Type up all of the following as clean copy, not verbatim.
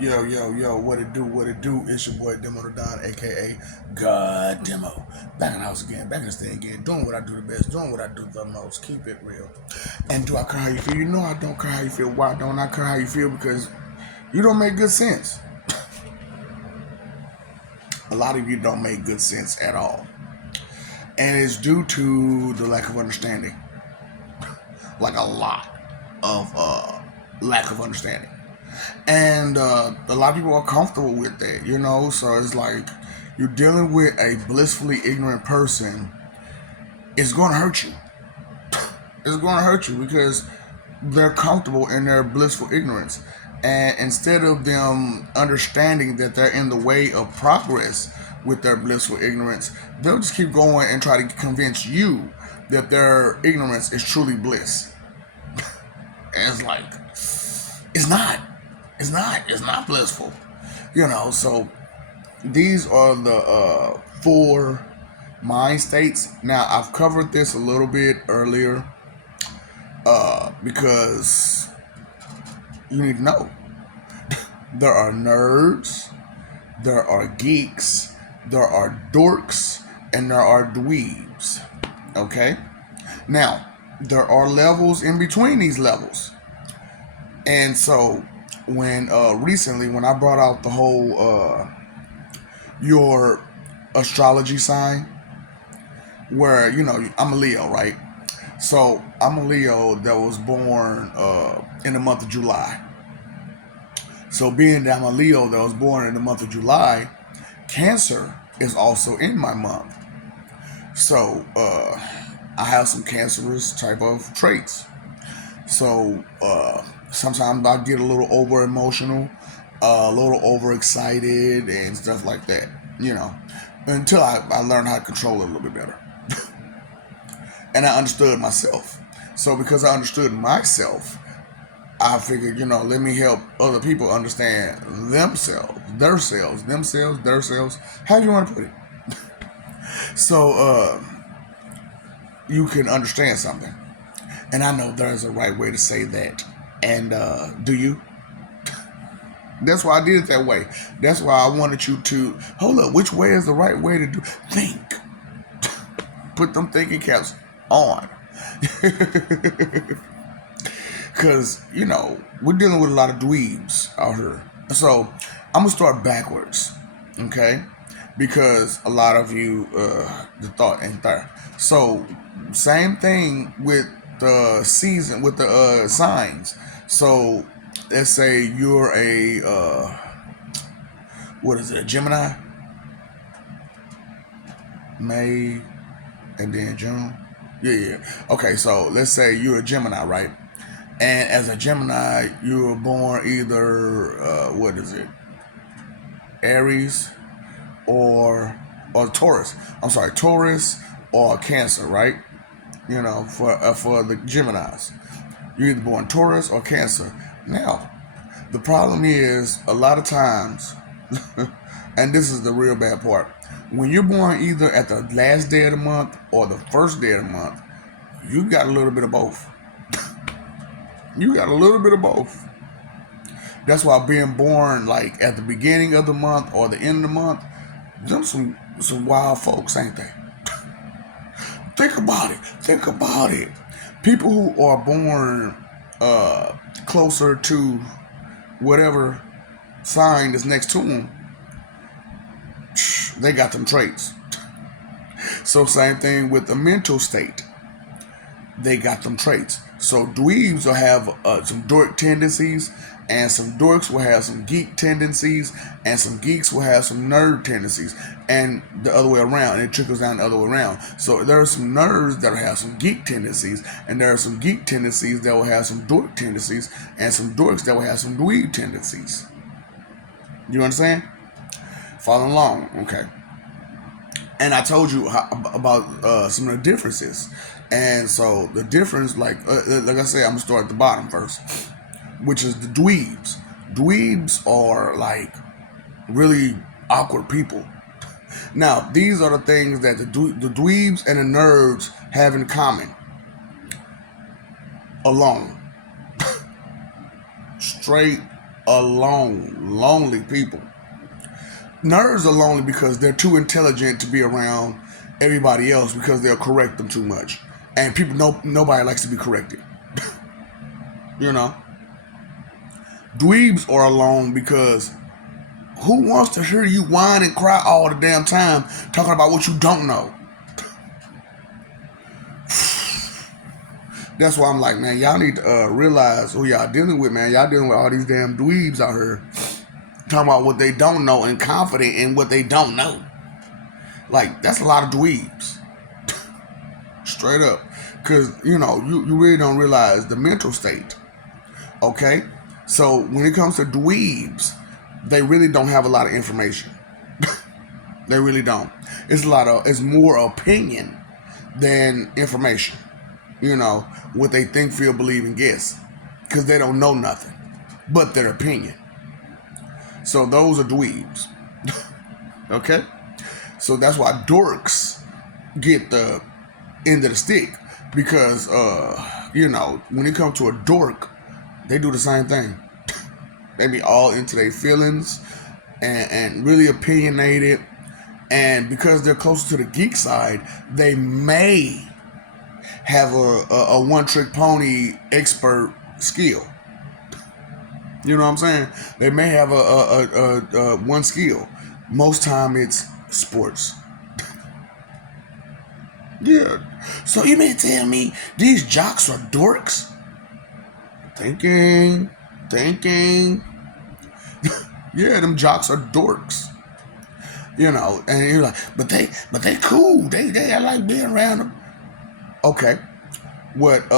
Yo, yo, yo, what it do? It's your boy Demo the Don, aka God Demo. Back in the house again, back in the stand again, doing what I do the best, doing what I do the most, keep it real. And do I care how you feel? You know I don't care how you feel. Why don't I care how you feel? Because you don't make good sense. A lot of you don't make good sense at all. And it's due to the lack of understanding. Like a lot of lack of understanding. And a lot of people are comfortable with that, you know. So it's like you're dealing with a blissfully ignorant person. It's going to hurt you. It's going to hurt you because they're comfortable in their blissful ignorance, and instead of them understanding that they're in the way of progress with their blissful ignorance, they'll just keep going and try to convince you that their ignorance is truly bliss. And it's like it's not. It's not blissful. You know, so these are the four mind states. Now, I've covered this a little bit earlier because you need to know there are nerds, there are geeks, there are dorks, and there are dweebs. Okay? Now, there are levels in between these levels. And so, when recently, when I brought out the whole your astrology sign, where you know I'm a Leo, right? So I'm a Leo that was born in the month of July. So being that I'm a Leo that was born in the month of July, Cancer is also in my month. So I have some cancerous type of traits. So sometimes I get a little over emotional, a little over excited, and stuff like that. You know, until I learn how to control it a little bit better. And I understood myself. So because I understood myself, I figured, you know, let me help other people understand themselves, however you want to put it. So you can understand something. And I know there's a right way to say that. And do you? That's why I did it that way. That's why I wanted you to hold up. Which way is the right way to do? Think. Put them thinking caps on. Because, you know, we're dealing with a lot of dweebs out here. So I'm going to start backwards. Okay? Because a lot of you, the thought ain't there. So, same thing with the season, with the signs. So, let's say you're a, what is it, a Gemini? May, and then June? Yeah. Okay, so let's say you're a Gemini, right? And as a Gemini, you were born either what is it, Aries or Taurus. I'm sorry, Taurus or Cancer, right? You know, for the Gemini's, you're either born Taurus or Cancer. Now, the problem is a lot of times, and this is the real bad part. When you're born either at the last day of the month or the first day of the month, you got a little bit of both. You got a little bit of both. That's why being born like at the beginning of the month or the end of the month, them some wild folks, ain't they? Think about it. Think about it. People who are born closer to whatever sign is next to them, they got them traits. So same thing with the mental state. They got them traits. So dweebs will have some dork tendencies, and some dorks will have some geek tendencies, and some geeks will have some nerd tendencies, and the other way around. It trickles down the other way around. So there are some nerds that will have some geek tendencies, and there are some geek tendencies that will have some dork tendencies, and some dorks that will have some dweeb tendencies. You understand? Following along, okay. And I told you about some of the differences. And so the difference, like I said, I'm gonna start at the bottom first, which is the dweebs. Dweebs are like really awkward people. Now, these are the things that the dweebs and the nerds have in common. Alone, straight alone. Lonely people. Nerds are lonely because they're too intelligent to be around everybody else because they'll correct them too much. And people, nobody likes to be corrected. You know? Dweebs are alone because who wants to hear you whine and cry all the damn time talking about what you don't know? That's why I'm like, man, y'all need to realize who y'all dealing with, man. Y'all dealing with all these damn dweebs out here talking about what they don't know and confident in what they don't know. Like, that's a lot of dweebs. Straight up. Because, you know, you really don't realize the mental state. Okay? So, when it comes to dweebs, they really don't have a lot of information. They really don't. It's more opinion than information. You know, what they think, feel, believe, and guess. Because they don't know nothing but their opinion. So those are dweebs. Okay? So that's why dorks get the end of the stick. Because, you know, when it comes to a dork, they do the same thing. They be all into their feelings and really opinionated. And because they're closer to the geek side, they may have a one-trick pony expert skill. You know what I'm saying? They may have a one skill. Most time it's sports. Yeah. So you mean to tell me these jocks are dorks? Thinking. Yeah, them jocks are dorks. You know, and you're like, but they cool. They I like being around them. Okay. What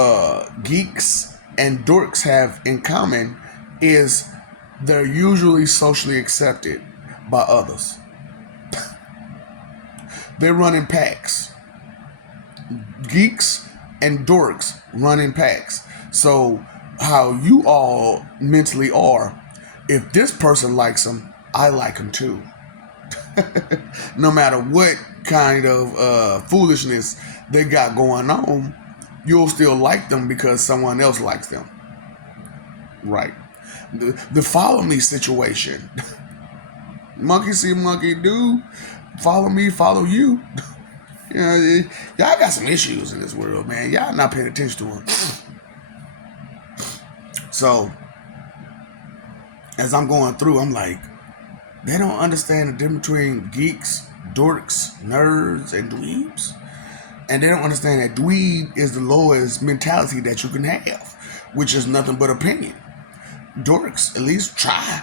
geeks and dorks have in common is they're usually socially accepted by others. They run in packs. Geeks and dorks run in packs. So how you all mentally are, if this person likes them, I like them too. No matter what kind of foolishness they got going on, you'll still like them because someone else likes them. Right. The follow me situation. Monkey see, monkey do. Follow me, follow you. You know, y'all got some issues in this world, man. Y'all not paying attention to them. So, as I'm going through, I'm like, they don't understand the difference between geeks, dorks, nerds, and dweebs. And they don't understand that dweeb is the lowest mentality that you can have, which is nothing but opinion. Dorks at least try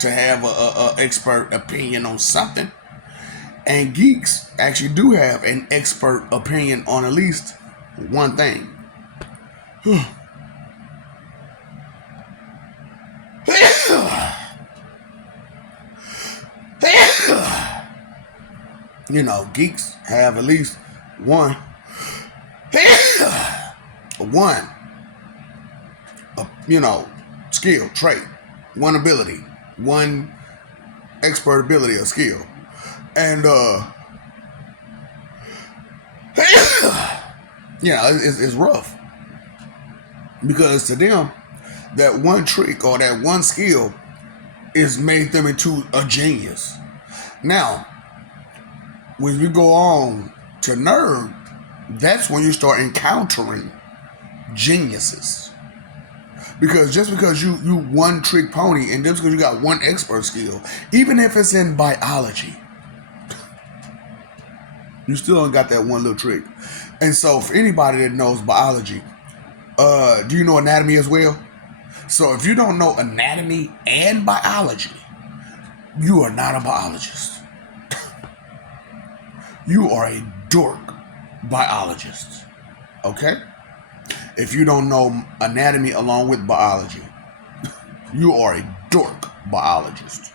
to have a expert opinion on something. And geeks actually do have an expert opinion on at least one thing. You know, geeks have at least one, you know, skill, trait, one ability, one expert ability or skill. And, you know, it's rough. Because to them, that one trick or that one skill is made them into a genius. Now, when you go on to nerd, that's when you start encountering geniuses. Because just because you one trick pony and just because you got one expert skill, even if it's in biology, you still don't got that one little trick. And so for anybody that knows biology, do you know anatomy as well? So if you don't know anatomy and biology, you are not a biologist. You are a dork biologist. Okay? If you don't know anatomy along with biology, you are a dork biologist.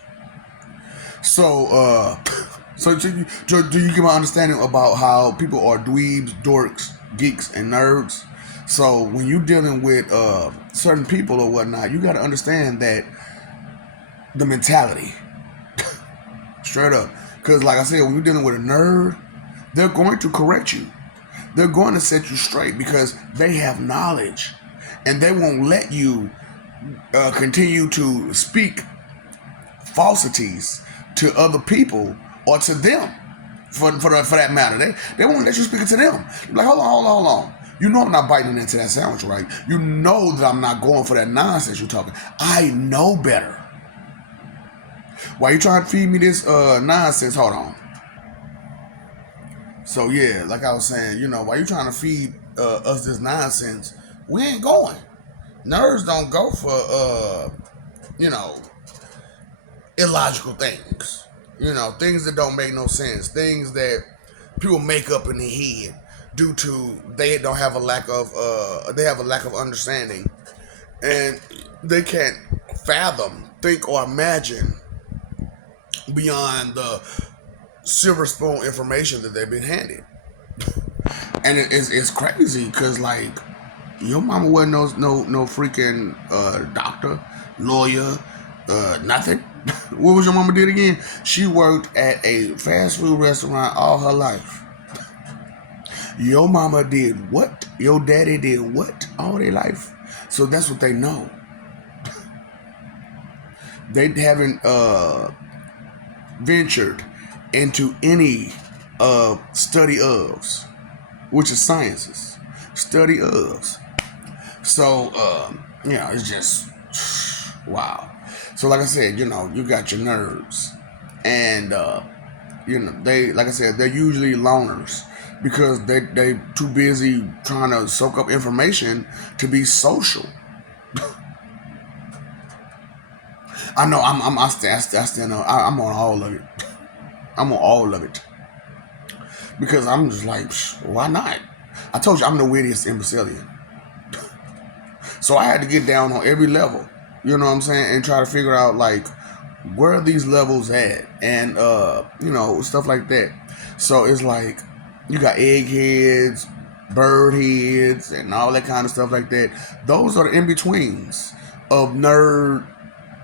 So, do you get my understanding about how people are dweebs, dorks, geeks, and nerds? So when you're dealing with certain people or whatnot, you got to understand that the mentality, straight up. Because like I said, when you're dealing with a nerd, they're going to correct you. They're going to set you straight because they have knowledge, and they won't let you continue to speak falsities to other people or to them, for that matter. They won't let you speak it to them. Like, hold on. You know I'm not biting into that sandwich, right? You know that I'm not going for that nonsense you're talking. I know better. Why you trying to feed me this nonsense? Hold on. So yeah, like I was saying, why you trying to feed us this nonsense? We ain't going. Nerds don't go for you know, illogical things. Things that don't make no sense. Things that people make up in their head due to they don't have a lack of they have a lack of understanding, and they can't fathom, think, or imagine beyond the silver spoon information that they've been handed. And it's crazy because, like, your mama wasn't no freaking doctor, lawyer, nothing. What was your mama did again? She worked at a fast food restaurant all her life. Your mama did what? Your daddy did what all their life? So that's what they know. They haven't ventured into any study ofs, which is sciences. Study ofs. So, it's just wow. So, like I said, you got your nerds, and they, like I said, they're usually loners because they too busy trying to soak up information to be social. I know I stand on, I'm on all of it. I'm on all of it because I'm just like, why not? I told you I'm the wittiest imbecilian. So I had to get down on every level, you know what I'm saying, and try to figure out, like, where are these levels at, and stuff like that. So it's like you got eggheads, bird heads, and all that kind of stuff like that. Those are the in-betweens of nerd,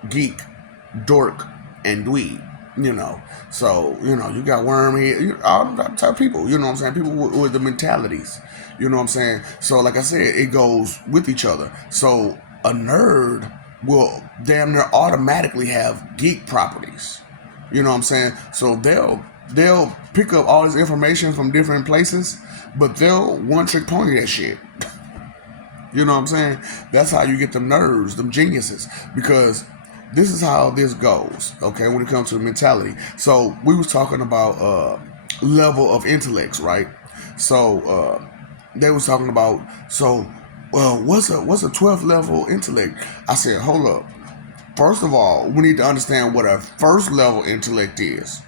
geek, dork, and dweeb. So you got wormhead, all type of people. You know what I'm saying? People with the mentalities. You know what I'm saying? So, like I said, it goes with each other. So a nerd will damn near automatically have geek properties. You know what I'm saying? So they'll pick up all this information from different places, but they'll one-trick pony that shit. You know what I'm saying? That's how you get them nerds, them geniuses, because this is how this goes, okay, when it comes to mentality. So we was talking about level of intellects, right? So they was talking about, what's a 12th level intellect? I said, hold up. First of all, we need to understand what a first level intellect is.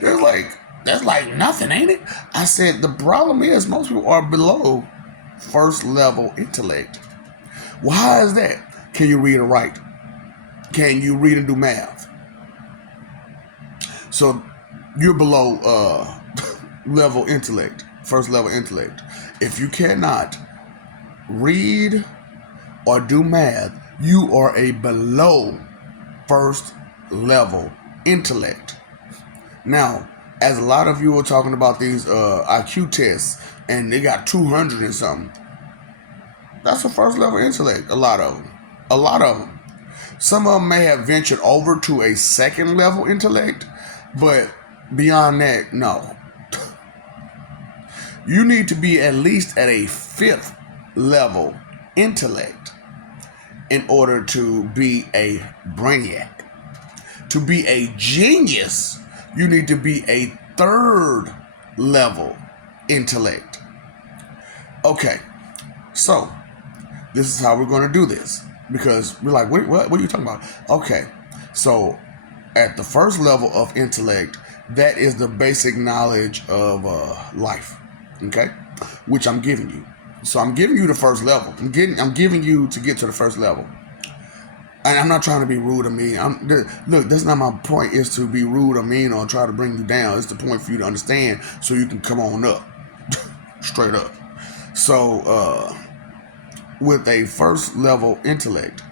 That's like nothing, ain't it? I said, the problem is most people are below first level intellect. Well, how is that? Can you read or write? Can you read and do math? So you're below level intellect, first level intellect. If you cannot read or do math, you are a below first level intellect. Now, as a lot of you are talking about these IQ tests, and they got 200 and something, that's a first level intellect. A lot of them. Some of them may have ventured over to a second level intellect, but beyond that, no. You need to be at least at a 5th level intellect in order to be a brainiac. To be a genius, you need to be a 3rd level intellect. Okay, so this is how we're going to do this. Because we're like, what are you talking about? Okay, so at the first level of intellect, that is the basic knowledge of life, okay? Which I'm giving you. So I'm giving you the first level. I'm giving you to get to the first level. And I'm not trying to be rude or mean. Look, that's not my point, is to be rude or mean or try to bring you down. It's the point for you to understand so you can come on up. Straight up. So, with a first level intellect,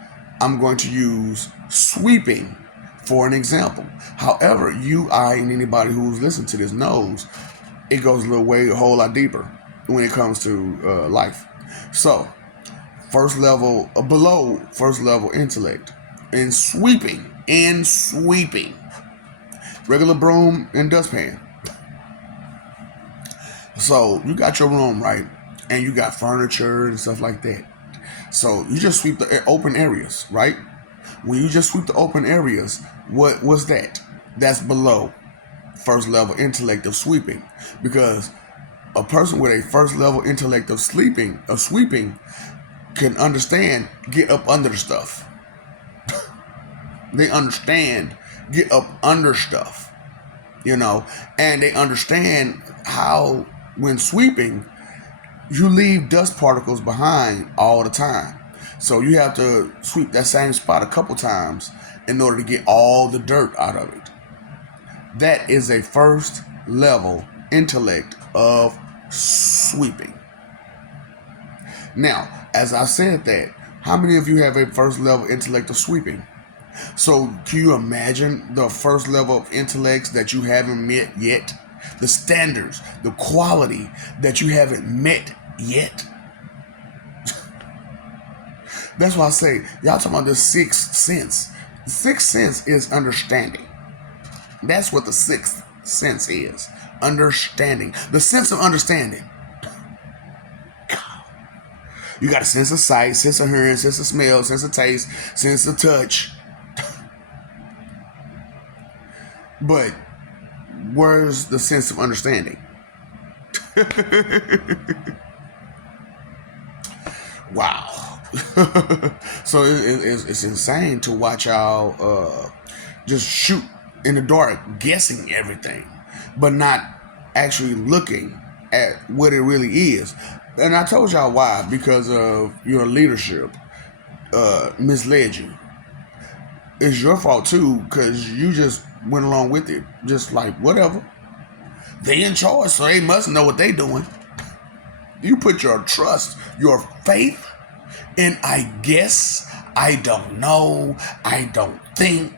I'm going to use sweeping for an example. However, you, I, and anybody who's listening to this knows it goes a whole lot deeper when it comes to life. So, first level, below first level intellect, in sweeping, regular broom and dustpan. So you got your room, right, and you got furniture and stuff like that. So you just sweep the open areas, right? When you just sweep the open areas, what was that? That's below first level intellect of sweeping, because a person with a first level intellect of sweeping can understand get up under the stuff. They understand get up under stuff, and they understand how when sweeping you leave dust particles behind all the time. So you have to sweep that same spot a couple times in order to get all the dirt out of it. That is a first level intellect of sweeping. Now, as I said that, how many of you have a first level intellect of sweeping? So can you imagine the first level of intellects that you haven't met yet? The standards, the quality that you haven't met yet? That's why I say, y'all talking about the sixth sense. The sixth sense is understanding. That's what the sixth sense is. Understanding. The sense of understanding. You got a sense of sight, sense of hearing, sense of smell, sense of taste, sense of touch. But where's the sense of understanding? Wow. So it's insane to watch y'all just shoot in the dark, guessing everything, but not actually looking at what it really is. And I told y'all why, because of your leadership misled you. It's your fault too, because you just went along with it, just like whatever. They in charge, so they must know what they doing. You put your trust, your faith in I guess, I don't know, I don't think.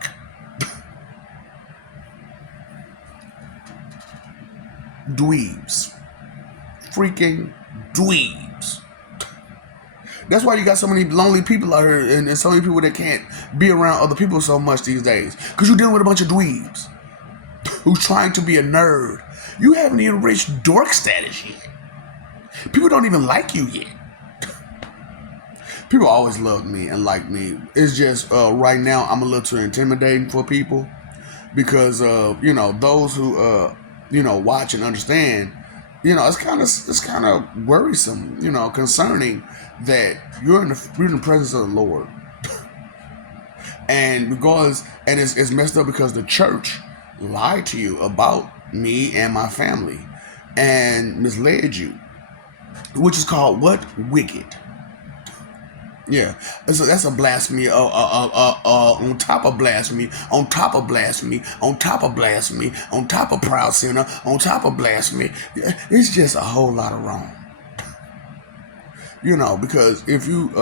Dweebs. Freaking dweebs. That's why you got so many lonely people out here and so many people that can't be around other people so much these days. Because you're dealing with a bunch of dweebs who's trying to be a nerd. You haven't even reached dork status yet. People don't even like you yet. People always love me and like me. It's just right now I'm a little too intimidating for people because those who watch and understand. It's kind of worrisome, concerning that you're in the presence of the Lord, and it's messed up because the church lied to you about me and my family and misled you, which is called what? Wicked. Yeah, so that's a blasphemy. On top of blasphemy, on top of blasphemy, on top of blasphemy, on top of proud sinner, on top of blasphemy. It's just a whole lot of wrong. Because if you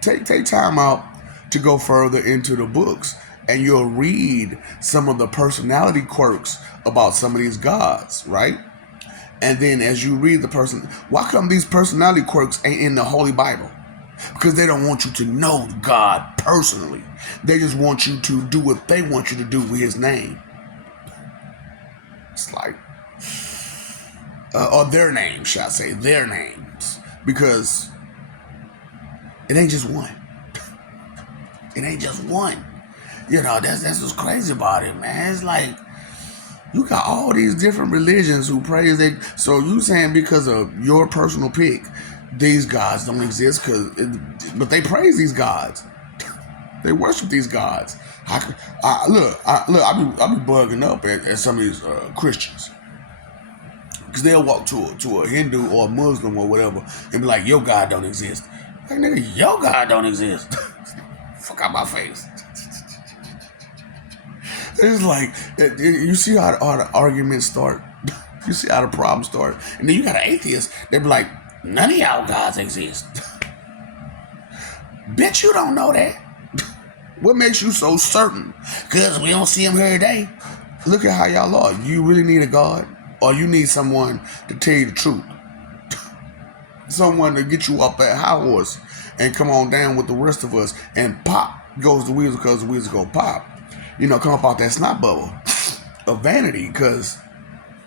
take time out to go further into the books, and you'll read some of the personality quirks about some of these gods, right? And then as you read why come these personality quirks ain't in the Holy Bible? Because they don't want you to know God personally. They just want you to do what they want you to do with his name. It's like, or their names, shall I say, their names. Because it ain't just one. It ain't just one. That's what's crazy about it, man. It's like, you got all these different religions who praise it. So you saying because of your personal pick, these gods don't exist, but they praise these gods. They worship these gods. I be bugging up at some of these Christians, because they'll walk to a Hindu or a Muslim or whatever and be like, "Your God don't exist." Like, nigga, your God don't exist. Fuck out my face. It's like, you see how the arguments start. You see how the problems start, and then you got an atheist. They be like, none of y'all gods exist. Bet you don't know that. What makes you so certain? Because we don't see him here today. Look at how y'all are. You really need a God? Or you need someone to tell you the truth? Someone to get you up that high horse and come on down with the rest of us. And pop goes the Weasel because the Weasel go pop. Come up out that snot bubble of vanity because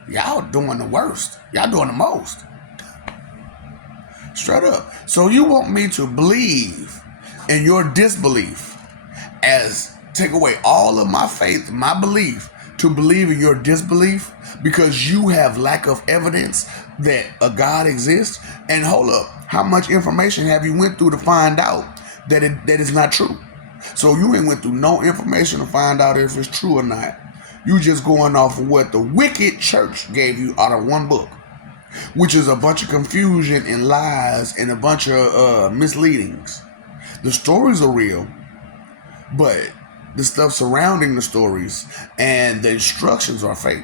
y'all doing the worst. Y'all doing the most. Straight up. So you want me to believe in your disbelief as take away all of my faith, my belief, to believe in your disbelief because you have lack of evidence that a God exists? And hold up, how much information have you went through to find out that is not true? So you ain't went through no information to find out if it's true or not. You just going off of what the wicked church gave you out of one book, which is a bunch of confusion and lies and a bunch of misleadings. The stories are real, but the stuff surrounding the stories and the instructions are fake.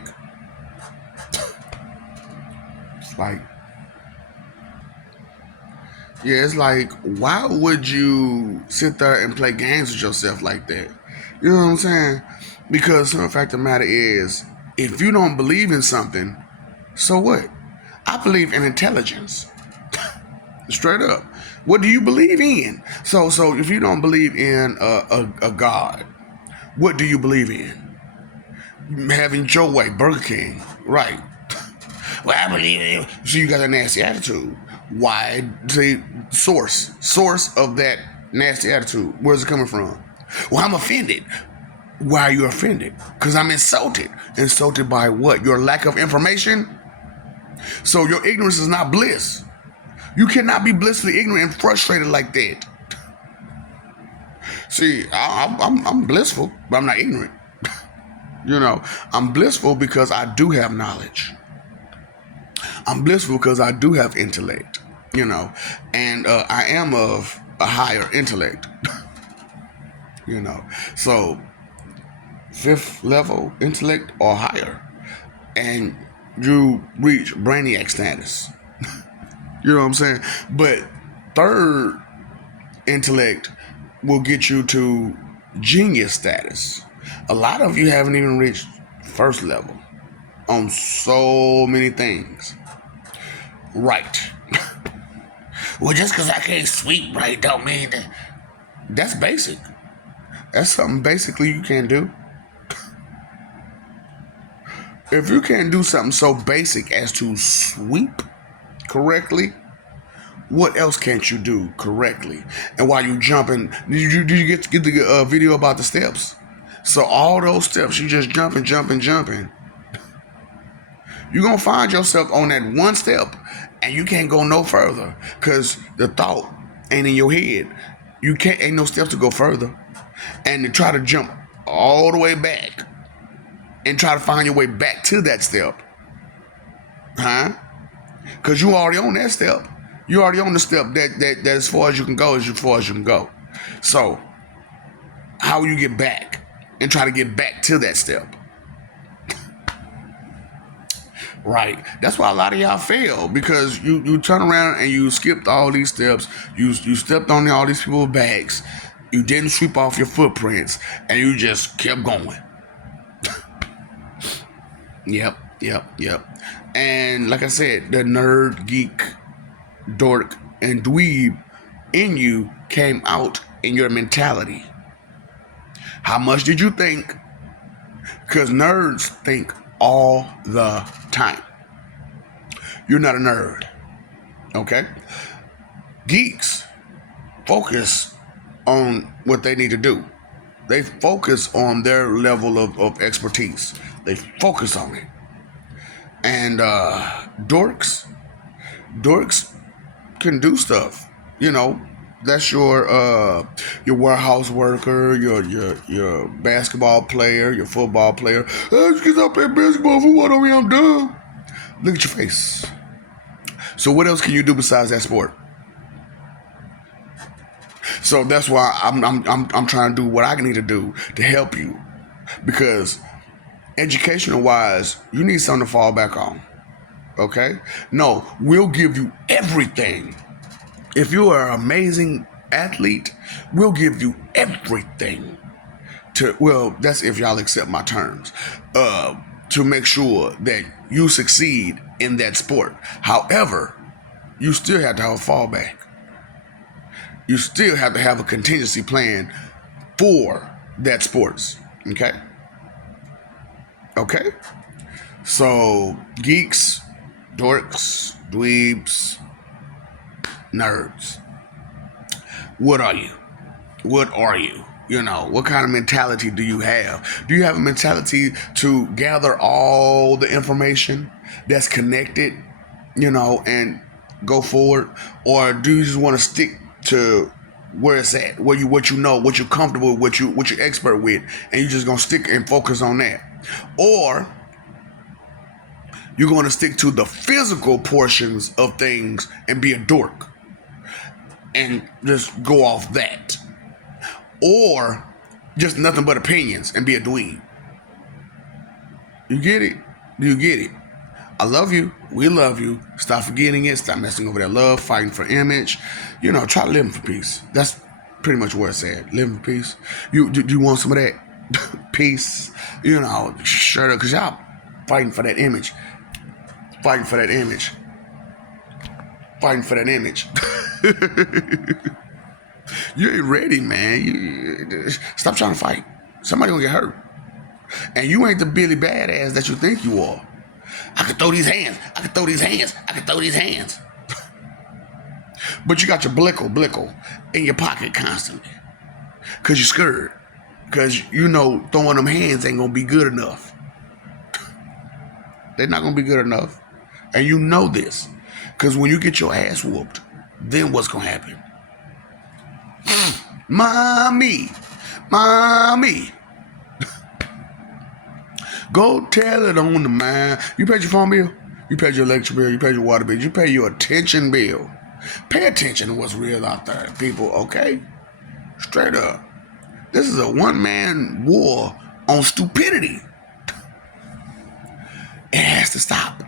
It's like, why would you sit there and play games with yourself like that? You know what I'm saying? Because the fact of the matter is, if you don't believe in something, so what? I believe in intelligence. Straight up. What do you believe in? So if you don't believe in a God, what do you believe in? Having your way, Burger King, right? Well, I believe in it. So you got a nasty attitude. Why? The source of that nasty attitude. Where's it coming from? Well, I'm offended. Why are you offended? Because I'm insulted. Insulted by what? Your lack of information? So your ignorance is not bliss. You cannot be blissfully ignorant and frustrated like that. See, I'm blissful, but I'm not ignorant. I'm blissful because I do have knowledge. I'm blissful because I do have intellect, and I am of a higher intellect, So 5th level intellect or higher, and you reach brainiac status. You know what I'm saying? But 3rd intellect will get you to genius status. A lot of you haven't even reached 1st level on so many things. Right. Well, just because I can't sweep right don't mean that. That's basic. That's something basically you can't do. If you can't do something so basic as to sweep correctly, what else can't you do correctly? And while you jumping, did you get the video about the steps? So all those steps, you just jumping. You're going to find yourself on that one step and you can't go no further because the thought ain't in your head. Ain't no steps to go further. And to try to jump all the way back and try to find your way back to that step. Because you already on that step. You already on the step that as far as you can go is as far as you can go. So how will you get back and try to get back to that step? Right. That's why a lot of y'all fail, because you turn around and you skipped all these steps. You stepped on all these people's backs. You didn't sweep off your footprints, and you just kept going. Yep. And like I said, the nerd, geek, dork, and dweeb in you came out in your mentality. How much did you think? Because nerds think all the time. You're not a nerd. Okay? Geeks focus on what they need to do. They focus on their level of expertise. They focus on it. And dorks can do stuff. That's your warehouse worker, your basketball player, your football player. Just because I play basketball for what? I'm done. Look at your face. So what else can you do besides that sport? So that's why I'm trying to do what I need to do to help you, because educational wise, you need something to fall back on. Okay? No, we'll give you everything. If you are an amazing athlete, we'll give you everything that's if y'all accept my terms, to make sure that you succeed in that sport. However, you still have to have a fallback. you still have to have a contingency plan for that sports. Okay? Okay? So, geeks, dorks, dweebs, nerds. What are you? What are you? You know, what kind of mentality do you have? Do you have a mentality to gather all the information that's connected, you know, and go forward? Or do you just want to stick to where it's at, what you know, what you're comfortable with, what you're expert with, and you're just gonna stick and focus on that? Or you're gonna stick to the physical portions of things and be a dork and just go off that? Or just nothing but opinions and be a dweeb. You get it? You get it? I love you. We love you. Stop forgetting it. Stop messing over that love, fighting for image. You know, try living for peace. That's pretty much where it's at. Living for peace. Do you want some of that peace? You know, shut up, because y'all fighting for that image. Fighting for that image. Fighting for that image. You ain't ready, man. Stop trying to fight. Somebody gonna get hurt. And you ain't the Billy Badass that you think you are. I can throw these hands. I can throw these hands. I can throw these hands. But you got your blickle in your pocket constantly. Because you're scared. Because you know throwing them hands ain't going to be good enough. They're not going to be good enough. And you know this. Because when you get your ass whooped, then what's going to happen? Mommy. Go tell it on the mind. You paid your phone bill. You paid your electric bill. You paid your water bill. You pay your attention bill. Pay attention to what's real out there, people, okay? Straight up. This is a one-man war on stupidity. It has to stop.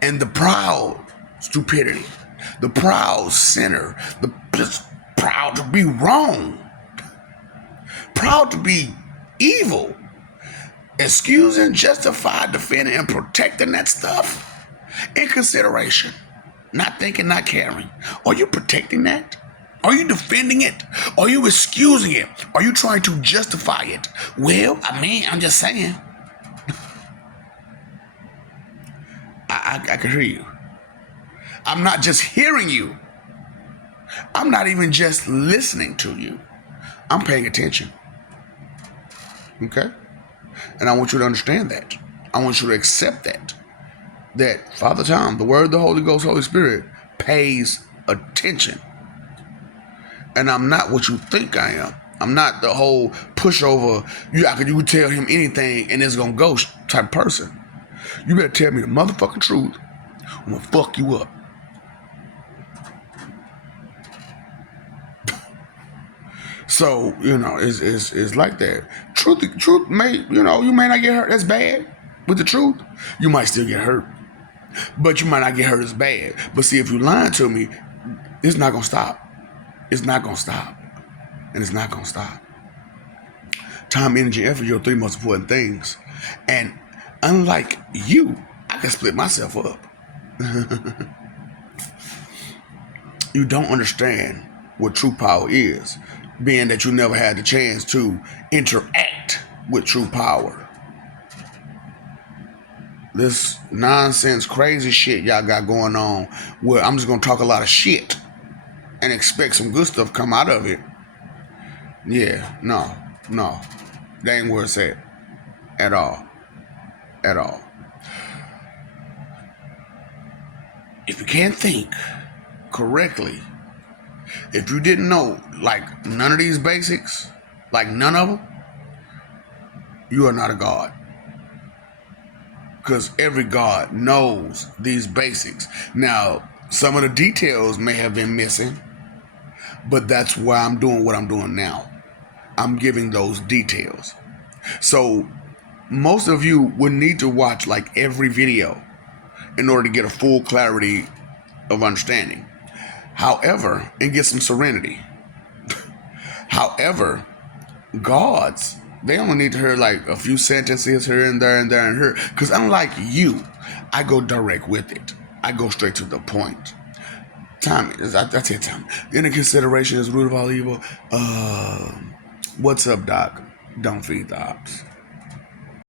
And the proud stupidity, the proud sinner, the just proud to be wrong, proud to be evil, excusing, justifying, defending, and protecting that stuff in consideration. Not thinking, not caring. Are you protecting that? Are you defending it? Are you excusing it? Are you trying to justify it? Well, I mean, I'm just saying. I can hear you. I'm not just hearing you. I'm not even just listening to you. I'm paying attention. Okay? And I want you to understand that. I want you to accept that. That Father Time, the Word, the Holy Ghost, Holy Spirit, pays attention. And I'm not what you think I am. I'm not the whole pushover, you can tell him anything and it's gonna go type person. You better tell me the motherfucking truth. I'm gonna fuck you up. So, you know, it's like that. Truth may, you know, you may not get hurt. That's bad. With the truth, you might still get hurt. But you might not get hurt as bad. But see, if you lying to me, it's not gonna stop. It's not gonna stop. And it's not gonna stop. Time, energy, effort, your three most important things. And unlike you, I can split myself up. You don't understand what true power is, being that you never had the chance to interact with true power. This nonsense, crazy shit y'all got going on, where I'm just gonna talk a lot of shit and expect some good stuff come out of it. Yeah, no. That ain't where it's at. At all. If you can't think correctly, if you didn't know, like, none of these basics, like none of them, you are not a god. Because every god knows these basics. Now, some of the details may have been missing, but that's why I'm doing what I'm doing now. I'm giving those details. So most of you would need to watch like every video in order to get a full clarity of understanding. However, and get some serenity. However, gods, they only need to hear like a few sentences here and there and there and here. Because unlike you, I go direct with it. I go straight to the point. Tommy, that's it, Tommy. Any consideration is root of all evil. What's up, Doc? Don't feed the ops.